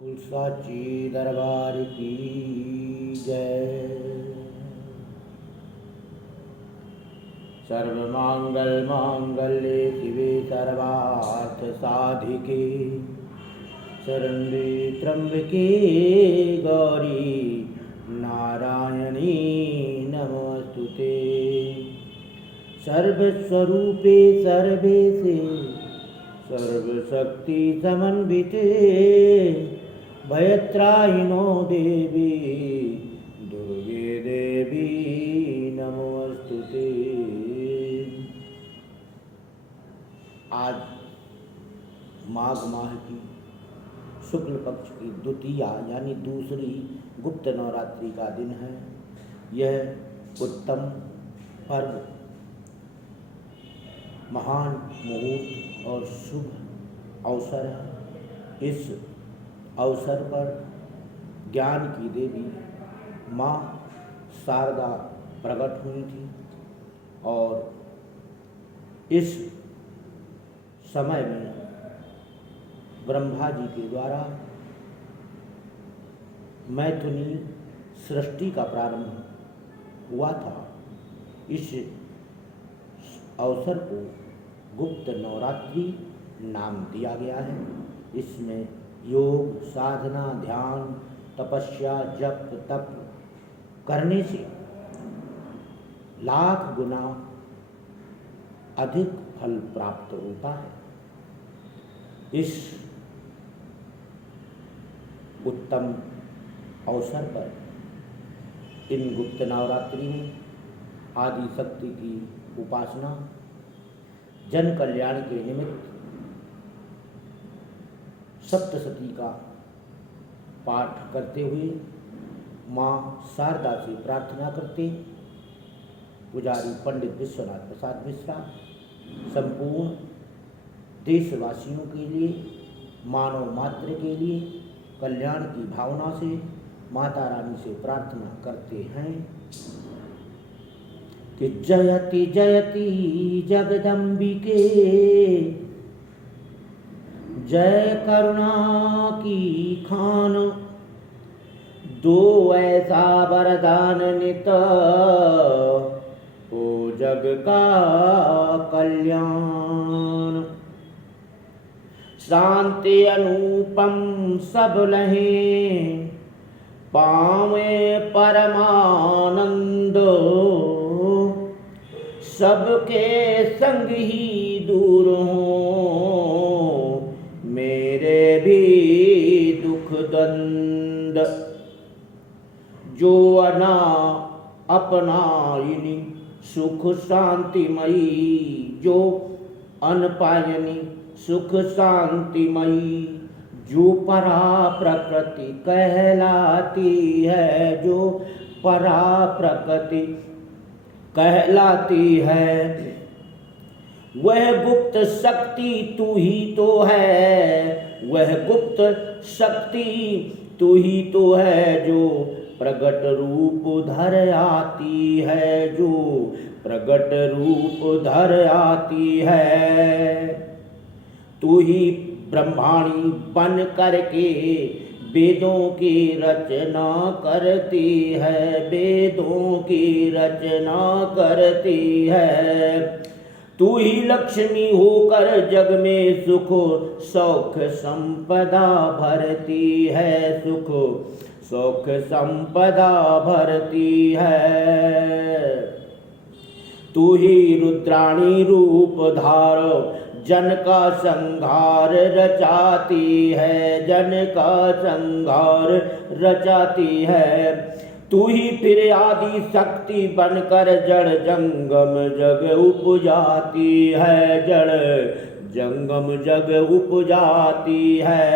साची दरबार की जय। सर्वमंगल मांगल्ये शिवे सर्वार्थ साधिके शरण्ये त्र्यंबके गौरी नारायणी नमोस्तुते। सर्वस्वरूपे सर्वेशे सर्वशक्ति समन्विते भयत्राहिनो देवी दुर्गे देवी नमोस्तुते। आज माघ माह की शुक्ल पक्ष की द्वितीया यानी दूसरी गुप्त नवरात्रि का दिन है। यह उत्तम पर्व महान मुहूर्त और शुभ अवसर है। इस अवसर पर ज्ञान की देवी माँ शारदा प्रकट हुई थी और इस समय में ब्रह्मा जी के द्वारा मैथुनी सृष्टि का प्रारंभ हुआ था। इस अवसर को गुप्त नवरात्रि नाम दिया गया है। इसमें योग साधना ध्यान तपस्या जप तप करने से लाख गुना अधिक फल प्राप्त होता है। इस उत्तम अवसर पर इन गुप्त नवरात्रि में आदि शक्ति की उपासना जन कल्याण के निमित्त सप्तशती का पाठ करते हुए माँ शारदा से प्रार्थना करते पुजारी पंडित विश्वनाथ प्रसाद मिश्रा संपूर्ण देशवासियों के लिए मानव मात्र के लिए कल्याण की भावना से माता रानी से प्रार्थना करते हैं कि जयति जयति जगदम्बिके जय करुणा की खान दो ऐसा वरदान नित हो जग का कल्याण। शांति अनुपम सब लहे पावे परमानंद सबके संग ही दूर हो मेरे भी दुख दंड। जो अना अपनायिनी सुख शांतिमयी जो अनपायनी सुख शांतिमयी जो परा प्रकृति कहलाती है जो परा प्रकृति कहलाती है वह गुप्त शक्ति तू ही तो है। वह गुप्त शक्ति तू ही तो है जो प्रगट रूप धर आती है जो प्रगट रूप धर आती है। तू ही ब्रह्माणी बन करके वेदों की रचना करती है वेदों की रचना करती है। तू ही लक्ष्मी होकर जग में सुख सौख संपदा भरती है सुख सौख संपदा भरती है। तू ही रुद्राणी रूप धारो जन का संहार रचाती है जन का संहार रचाती है। तू ही फिर आदि शक्ति बनकर जड़ जंगम जग उपजाती है जड़ जंगम जग उपजाती है।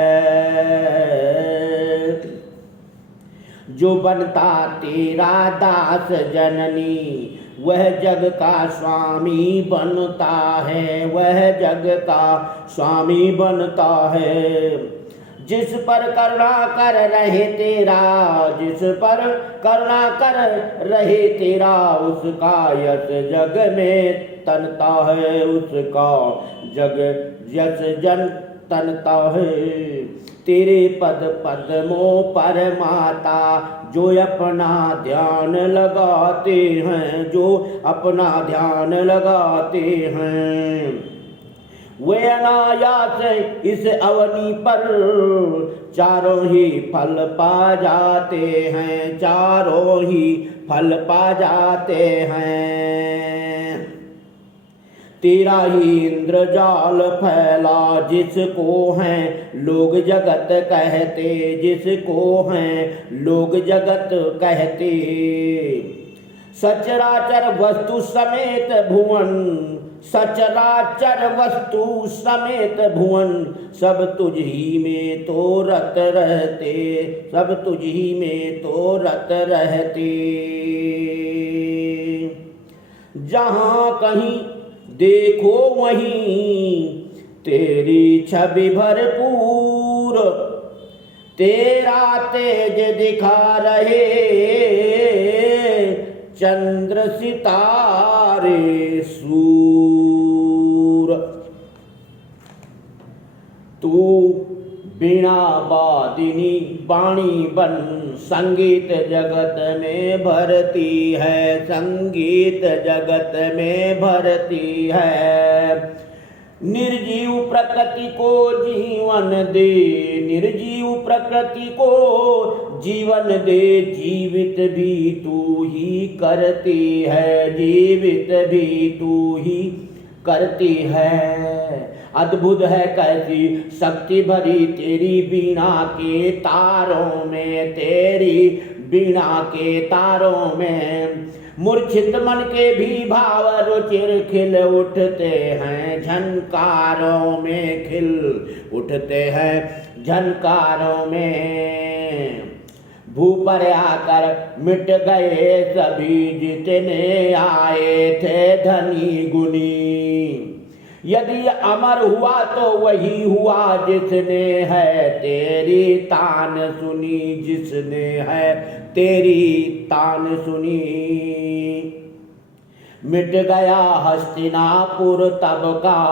जो बनता तेरा दास जननी वह जग का स्वामी बनता है वह जग का स्वामी बनता है। जिस पर करुणा कर रहे तेरा जिस पर करुणा कर रहे तेरा उसका यश जग में तनता है उसका जग यश जन तनता है। तेरे पद पद्मों पर माता जो अपना ध्यान लगाते हैं, जो अपना ध्यान लगाते हैं, वे अनायास इस अवनी पर चारों ही फल पा जाते हैं, चारों ही फल पा जाते हैं। तेरा ही इंद्रजाल फैला जिसको हैं लोग जगत कहते, जिसको हैं लोग जगत कहते। सचराचर वस्तु समेत भुवन, सचराचर वस्तु समेत भुवन, सब तुझ ही में तो रत रहते, सब तुझ ही में तो रत रहते। जहाँ कहीं देखो वहीं तेरी छवि भरपूर, तेरा तेज दिखा रहे चंद्र सितारे सूर। तू बीणा वादिनी वाणी बन संगीत जगत में भरती है, संगीत जगत में भरती है। निर्जीव प्रकृति को जीवन दे, निर्जीव प्रकृति को जीवन दे, जीवित भी तू ही करती है, जीवित भी तू ही करती है। अद्भुत है कैसी शक्ति भरी तेरी बीणा के तारों में, तेरी बीणा के तारों में। मूर्छित मन के भी भाव रुचिर खिल उठते हैं झनकारों में, खिल उठते हैं झनकारों में। भू पर आकर मिट गए सभी जितने आए थे धनी गुनी। यदि अमर हुआ तो वही हुआ जिसने है तेरी तान सुनी, जिसने है तेरी तान सुनी। मिट गया हस्तिनापुर तब का,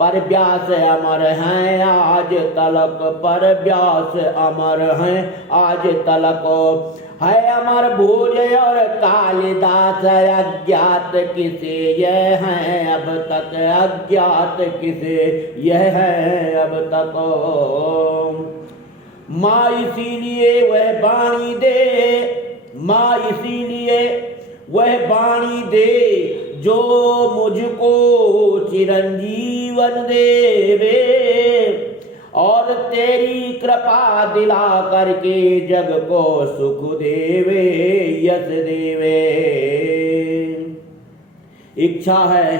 पर व्यास अमर हैं आज तलक, पर व्यास अमर हैं आज तलक। है अमर भोज और कालिदास अज्ञात किसे यह है अब तक, अज्ञात किसे यह है अब तक। माँ इसीलिए वह वाणी दे, माँ इसीलिए वह वाणी दे जो मुझको चिरंजीवन देवे, और तेरी कृपा दिला करके जग को सुख देवे, यश देवे। इच्छा है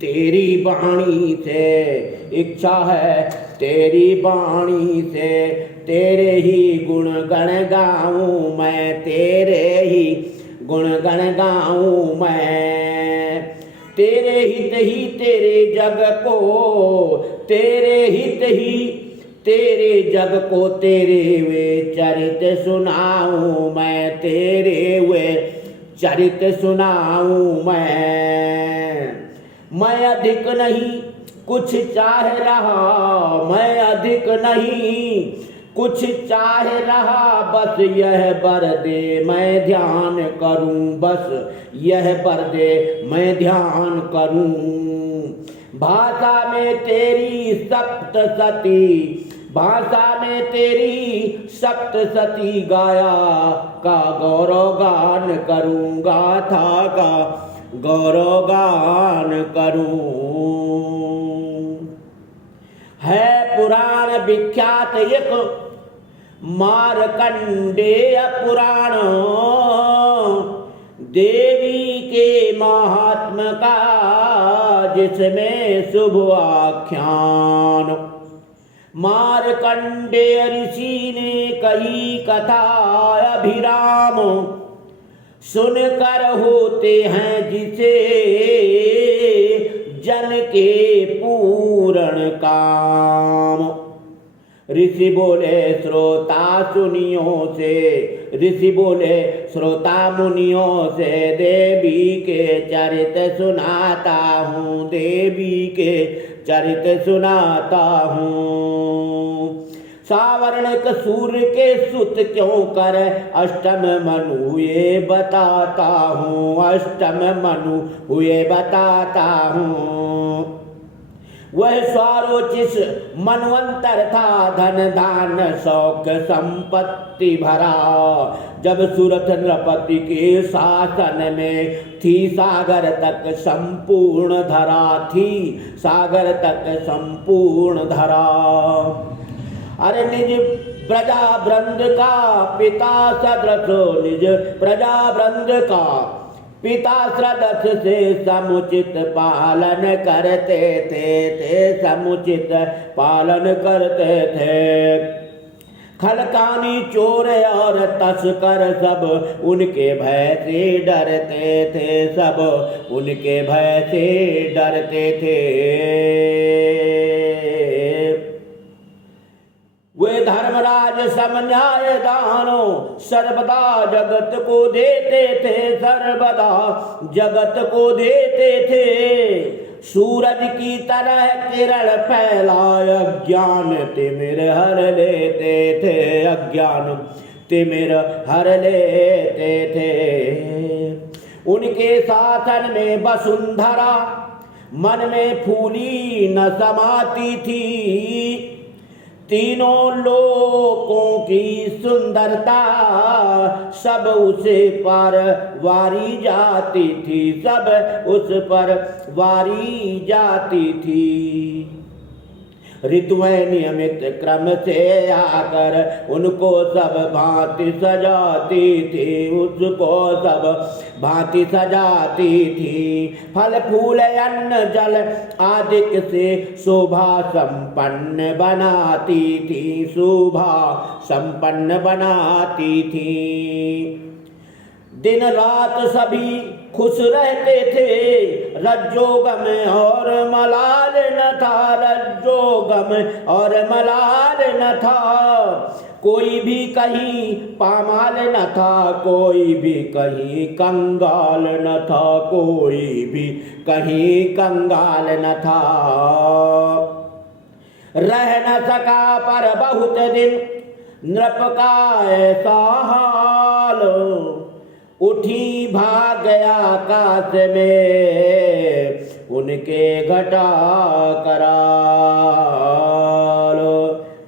तेरी वाणी से, इच्छा है तेरी वाणी से, तेरे ही गुण गण गाऊं मैं, तेरे ही गुण गण गाऊं मैं। तेरे हित ही तेरे जग को, तेरे हित ही तेरे जग को, तेरे वे चरित सुनाऊं मैं, तेरे वे चरित सुनाऊं मैं अधिक नहीं कुछ चाह रहा, मैं अधिक नहीं कुछ चाह रहा, बस यह बर दे मैं ध्यान करूं, बस यह बर दे मैं ध्यान करूं। भाषा में तेरी सप्तसती, भाषा में तेरी सप्तसती गाया का गौरव गान करूं, गाथा का गौरव गान करूं। है पुराण विख्यात एक मार्कंडेय पुराण, देवी के महात्म का जिसमें शुभ आख्यान। मार्कंडेय ऋषि ने कही कथा अभिराम, सुनकर होते हैं जिसे जन के पूर्ण काम। ऋषि बोले श्रोता सुनियों से, ऋषि बोले श्रोता मुनियों से, देवी के चरित सुनाता हूँ, देवी के चरित सुनाता हूँ। सावर्ण सूर्य के सुत क्यों कर अष्टम मनु हुए बताता हूँ, अष्टम मनु हुए बताता हूँ। वह स्वारोचिष मनवंतर था, धन धान शौक संपत्ति भरा। जब सूरत नृपति के शासन में थी सागर तक संपूर्ण धरा, थी सागर तक संपूर्ण धरा। अरे निज प्रजा वृंद का पिता सदृश, निज प्रजा वृंद का पिता सदृश से समुचित पालन करते थे, समुचित पालन करते थे। खलकानी चोर और तस्कर सब उनके भय से डरते थे, सब उनके भय से डरते थे। वे धर्मराज सम न्याय दानो सर्वदा जगत को देते थे, सर्वदा जगत को देते थे। सूरज की तरह किरण फैलाय अज्ञान तिमिर हर लेते थे, अज्ञान तिमिर हर लेते थे। उनके शासन में वसुंधरा मन में फूली न समाती थी। तीनों लोकों की सुंदरता सब उसे पर वारी जाती थी, सब उस पर वारी जाती थी। ऋतुएं नियमित क्रम से आकर उनको सब भांति सजाती थी, उसको सब भांति सजाती थी। फल फूल अन्न जल आदि से शोभा संपन्न बनाती थी, शोभा संपन्न बनाती थी। दिन रात सभी खुश रहते थे, रज्जोगम और मलाल न था, रज्जोगम और मलाल न था। कोई भी कहीं पामाल न था, कोई भी कहीं कंगाल न था, कोई भी कहीं कंगाल न था। रह न सका पर बहुत दिन नृप का ऐसा हाल, उठी भाग गया आकाश में उनके घटा कराल।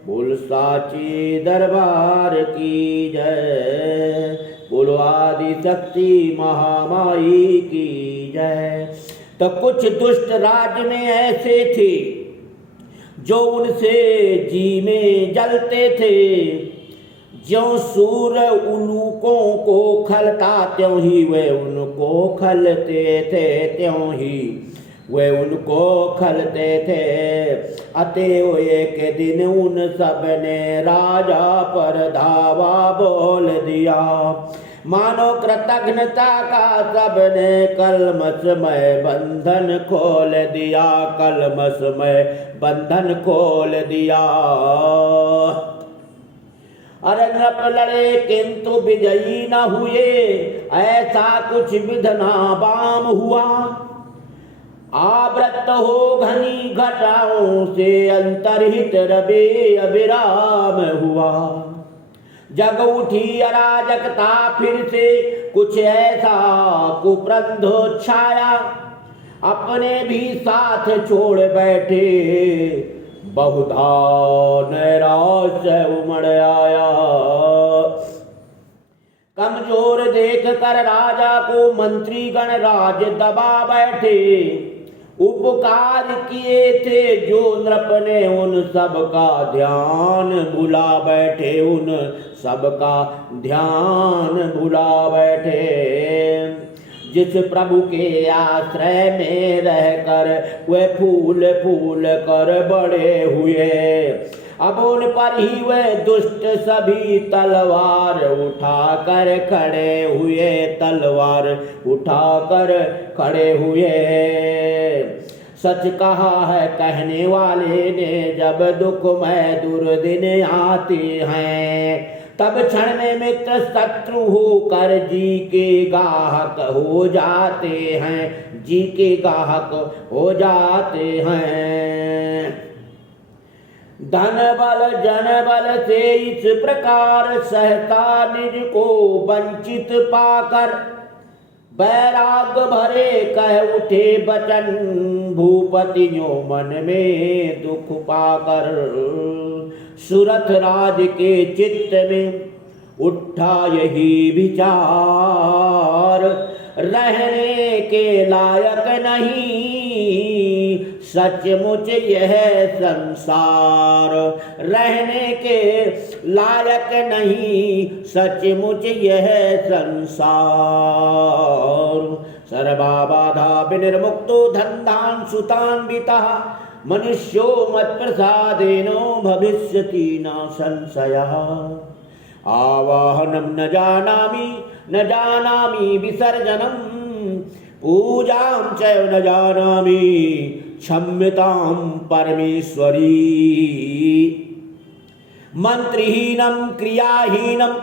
बोल साची दरबार की जय, बोलो आदि शक्ति महामाई की जय। तो कुछ दुष्ट राज्य में ऐसे थे जो उनसे जी में जलते थे। ज्यों सूर्य उल्लूकों को खलता त्यों ही वे उनको खलते थे, त्यों ही वे उनको खलते थे। अतएव एक दिन उन सब ने राजा पर धावा बोल दिया। मानो कृतज्ञता का सबने कलमसमय बंधन खोल दिया, कलमसमय बंधन खोल दिया। अरे नृप लड़े किंतु विजयी न हुए, ऐसा कुछ विधना बाम हुआ। आवृत हो घनी घटाओं से अंतर्हित रबे अविराम हुआ। जग उठी अराजकता फिर से कुछ ऐसा कुप्रंधो छाया, अपने भी साथ छोड़ बैठे बहुधा नैराश उमड़ आया। कमजोर देख कर राजा को मंत्री गण राज दबा बैठे। उपकार किए थे जो नृप ने उन सब का ध्यान भुला बैठे, उन सब का ध्यान भुला बैठे। जिस प्रभु के आश्रय में रहकर वे फूल फूल कर बड़े हुए, अब उन पर ही वे दुष्ट सभी तलवार उठाकर खड़े हुए, तलवार उठाकर खड़े हुए। सच कहा है कहने वाले ने, जब दुखमय दुर्दिन आते हैं तब क्षण में मित्र शत्रु होकर जी के गाहक हो जाते हैं, जी के गाहक हो जाते हैं। धन बल जन बल से इस प्रकार सहता निज को वंचित पाकर, बैराग भरे कह उठे बचन भूपति जो मन में दुख पाकर। सुरथ राज के चित्त में उठा यही विचार, रहने के लायक नहीं सचमुच यह संसार, रहने के लायक नहीं सचमुच यह संसार। सर्वा बाधा विनिर्मुक्तो धन्धान सुतान्वितः, मनुष्यो मत्प्रसादेनो भविष्यति न संशयः। आवाहनं न जानामि विसर्जनं, पूजां च न जानामि क्षम्यतां परमेश्वरी। मंत्रहीनं क्रियाहीनं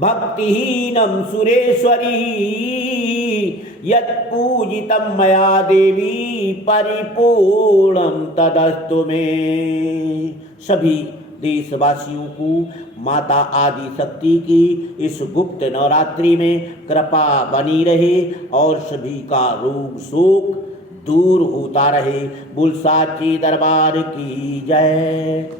भक्तिहीनं सुरेश्वरी, यत्पूजितं मया देवी परिपूर्णं तदस्तु मे। सभी देशवासियों को माता आदि शक्ति की इस गुप्त नवरात्रि में कृपा बनी रहे और सभी का रोग शोक दूर होता रहे। बोल साचे दरबार की जय।